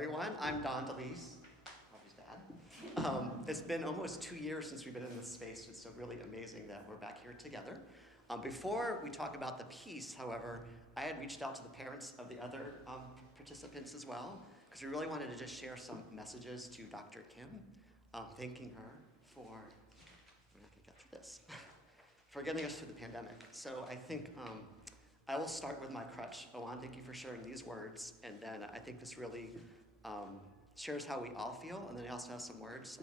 everyone. I'm Deliz, Audrey's dad. It's been almost 2 years since we've been in this space. It's so really amazing that we're back here together. Before we talk about the piece, however, I had reached out to the parents of the other participants as well, because we really wanted to just share some messages to Dr. Kim, thanking her for, we're not gonna get through this, for getting us through the pandemic. So I think I will start with my crutch. Owen, thank you for sharing these words, and then I think this really shares how we all feel, and then I also have some words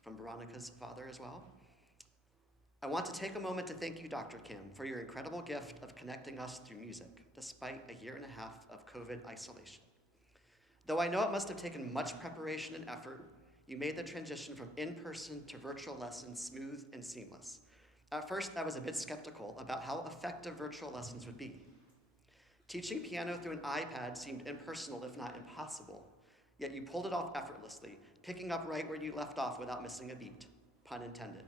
from Veronica's father as well. I want to take a moment to thank you, Dr. Kim, for your incredible gift of connecting us through music, despite a year and a half of COVID isolation. Though I know it must have taken much preparation and effort, you made the transition from in-person to virtual lessons smooth and seamless. At first, I was a bit skeptical about how effective virtual lessons would be. Teaching piano through an iPad seemed impersonal, if not impossible, yet you pulled it off effortlessly, picking up right where you left off without missing a beat, pun intended.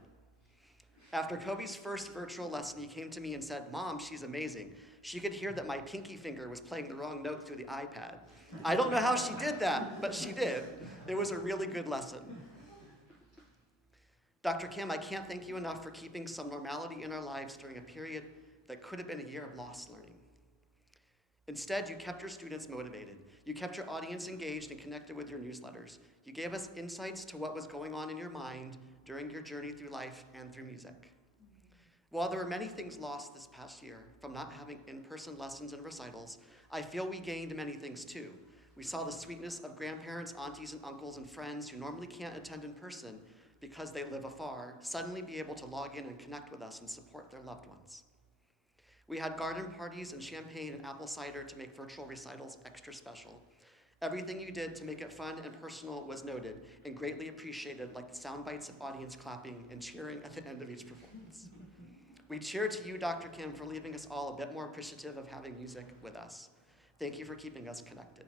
After Kobe's first virtual lesson, he came to me and said, "Mom, she's amazing. She could hear that my pinky finger was playing the wrong note through the iPad." I don't know how she did that, but she did. It was a really good lesson. Dr. Kim, I can't thank you enough for keeping some normality in our lives during a period that could have been a year of lost learning. Instead, you kept your students motivated. You kept your audience engaged and connected with your newsletters. You gave us insights to what was going on in your mind during your journey through life and through music. While there were many things lost this past year from not having in-person lessons and recitals, I feel we gained many things too. We saw the sweetness of grandparents, aunties, and uncles and friends who normally can't attend in person because they live afar, suddenly be able to log in and connect with us and support their loved ones. We had garden parties and champagne and apple cider to make virtual recitals extra special. Everything you did to make it fun and personal was noted and greatly appreciated, like the sound bites of audience clapping and cheering at the end of each performance. We cheer to you, Dr. Kim, for leaving us all a bit more appreciative of having music with us. Thank you for keeping us connected.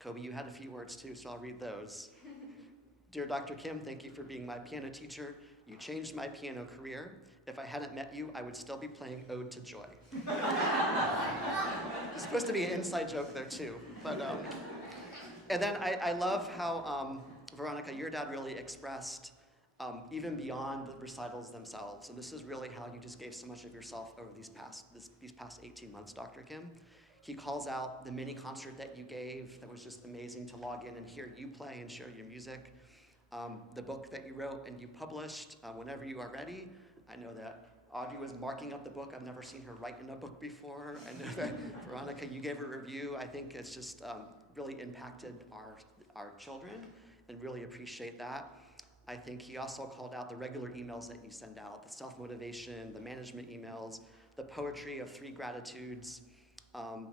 Kobe, you had a few words too, so I'll read those. Dear Dr. Kim, thank you for being my piano teacher. You changed my piano career. If I hadn't met you, I would still be playing Ode to Joy. It's supposed to be an inside joke there too. But, and then I love how, Veronica, your dad really expressed even beyond the recitals themselves. And this is really how you just gave so much of yourself over these past 18 months, Dr. Kim. He calls out the mini concert that you gave that was just amazing to log in and hear you play and share your music. The book that you wrote and you published, Whenever You Are Ready. I know that Audrey was marking up the book. I've never seen her write in a book before. I know that Veronica, you gave a review. I think it's just really impacted our children and really appreciate that. I think he also called out the regular emails that you send out, the self-motivation, the management emails, the poetry of 3 gratitudes,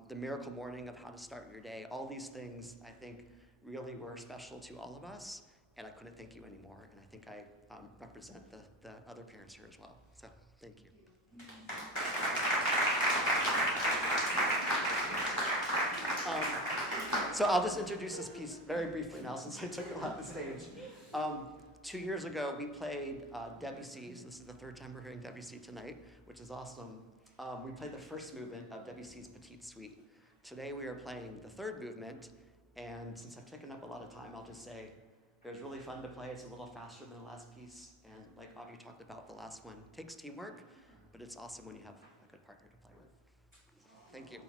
the miracle morning of how to start your day. All these things, I think, really were special to all of us. And I couldn't thank you anymore. And I think I represent the other parents here as well. So thank you. So I'll just introduce this piece very briefly now since I took it off the stage. 2 years ago, we played Debussy's. This is the 3rd time we're hearing Debussy tonight, which is awesome. We played the 1st movement of Debussy's Petite Suite. Today we are playing the 3rd movement. And since I've taken up a lot of time, I'll just say, it was really fun to play. It's a little faster than the last piece. And like Audrey talked about, the last one takes teamwork, but it's awesome when you have a good partner to play with. Thank you.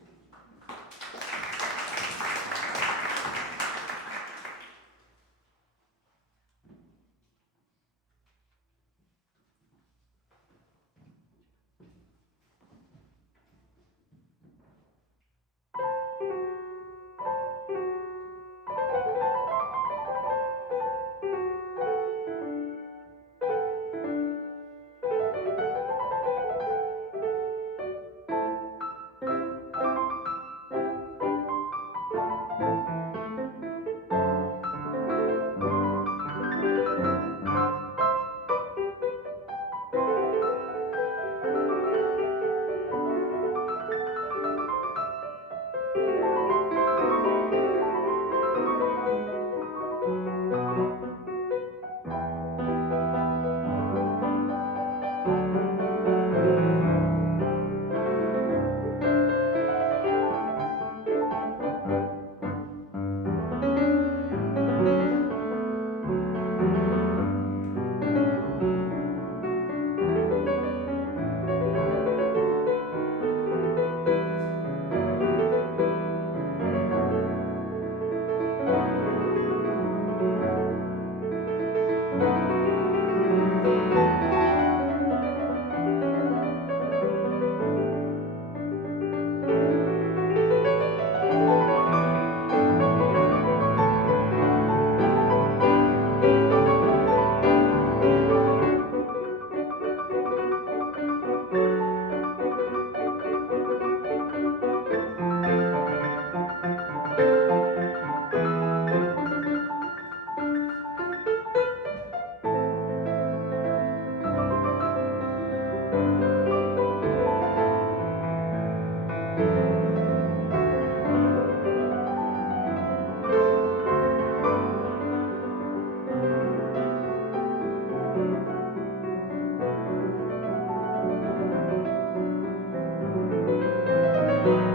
you.